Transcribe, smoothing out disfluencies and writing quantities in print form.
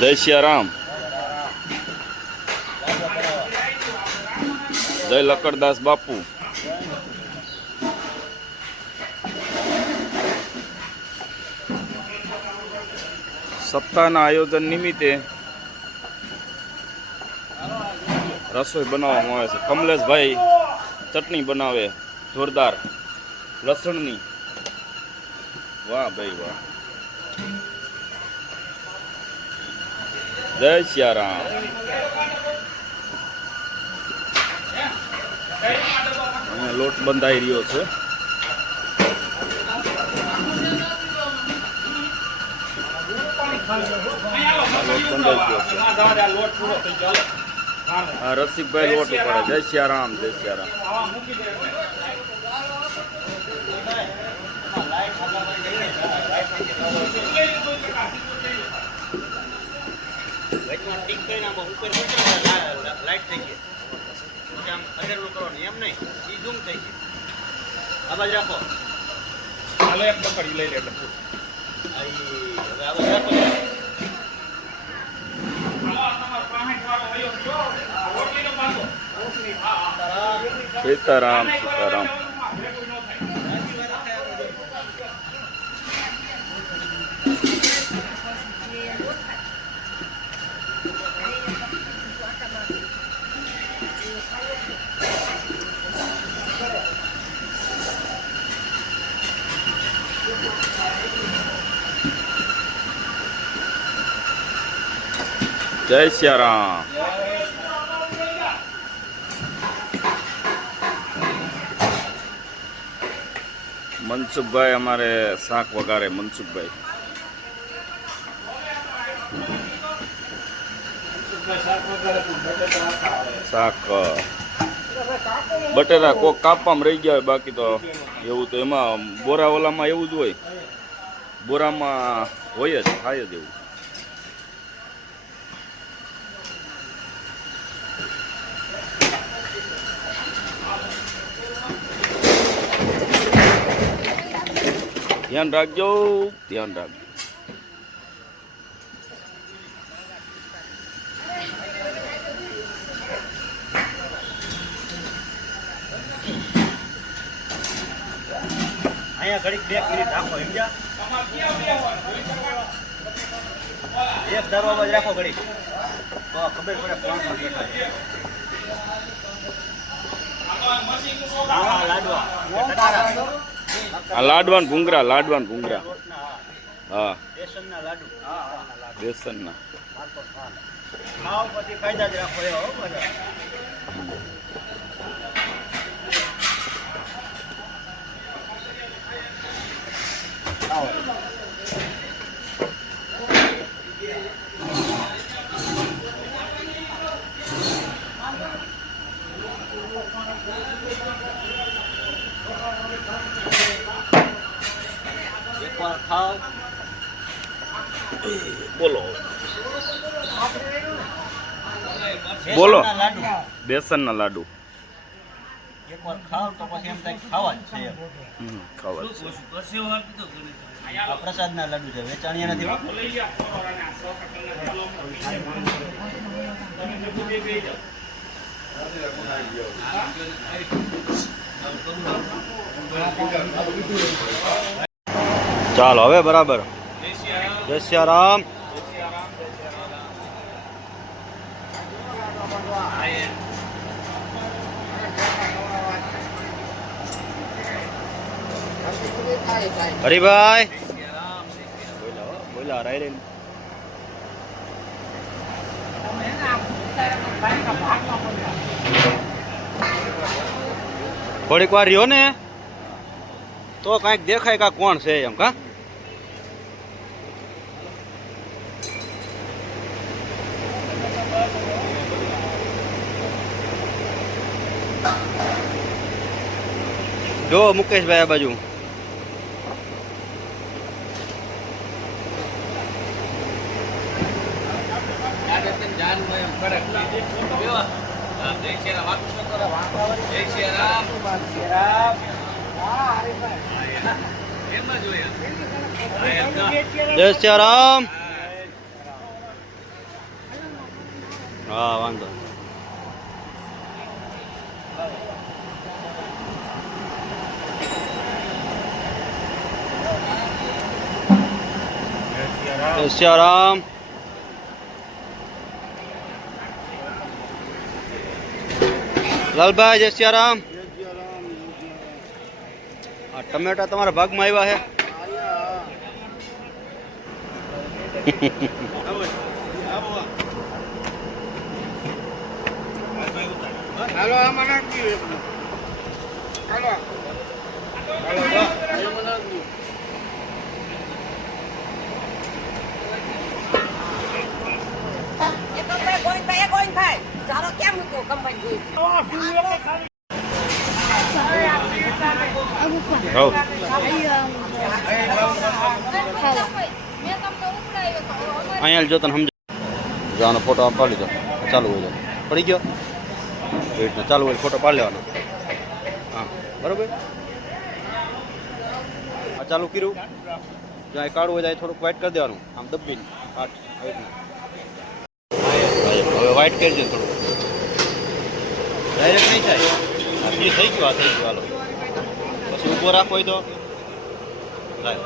જય સિયારામ. જય લકડદાસ બાપુ. સપ્તાહના આયોજન નિમિત્તે રસોઈ બનાવવામાં આવે છે. કમલેશભાઈ ચટણી બનાવે જોરદાર લસણની. વાહ ભાઈ વાહ. જય સિયારામ. અહીંયા લોટ બંધાઈ રહ્યો છે. હા, રસિકભાઈ લોટ ઉપર. જય સિયારામ. જય સિયારામ. સીતારામ સીતારામ. જય સિયારામ. મનસુખભાઈ અમારે શાક વગારે. મનસુખભાઈ શાક બટેટા કોક કાપવામાં રહી ગયા હોય, બાકી તો એવું તો એમાં બોરાવાલામાં એવું જ હોય. બોરામાં હોય જ, થાય જ એવું. ધ્યાન રાખજો, ધ્યાન રાખજો. અહીંયા ઘડીક 2 મિનિટ રાખો. સમજ્યા? એક દરવાજો રાખો ઘડીક, તો ખબર પડે કોણ કોણ બેઠા છે. આ લાડવાન ભૂંગરા, લાડવાન ભૂંગરા. હા, બેસનના લાડુ. બેસનના. ખાવ પછી ફાયદા જ રાખો એવો બધા. એકવાર ખાવ. બોલો બોલો. લાડુ, બેસનના લાડુ એકવાર ખાવ તો પછી એમ થાય ખાવા જ છે. ખાવા જ છે. આ પ્રસાદના લાડુ છે, વેચાણિયા નથી. ચાલો હવે બરાબર. જય સિયારામ. હરિભાઈ બોલા રાઈ રે. થોડીક વાર રહ્યો ને તો કાંઈક દેખાય કા કોણ છે એમ. કા જો મુકેશભાઈ આ બાજુ. જય સિયારામ. હા વાંધો નહીં. જય સિયારામ. લાલભાઈ જય સિયારામ. આ ટમેટા તમારા ભાગમાં આવ્યા છે. હાલો આમાં નાખી હાલો ગોવિંદભાઈ ચાલો કેમ મૂક્યો કંબાઈ જોઈ હવ અહીંયા જો તને સમજ જવાનો ફોટો આમ પાડી દો. ચાલુ હોય તો પડી ગયો એ રીતના ચાલુ હોય ફોટો પાડી લેવાનો. હા બરાબર. આ ચાલુ કર્યું જ્યાં કાઢવું હોય ત્યાં થોડુંક વ્હાઈટ કરી દેવાનું આમ દબીને કાટ આવી રીતના. હવે વ્હાઈટ કરી દે થોડું ડાયરેક્ટ નહીં થાય. આ થઈ ગયું આ થઈ ગયું. હાલો પછી ઊભો રાખવો હોય તો થાય.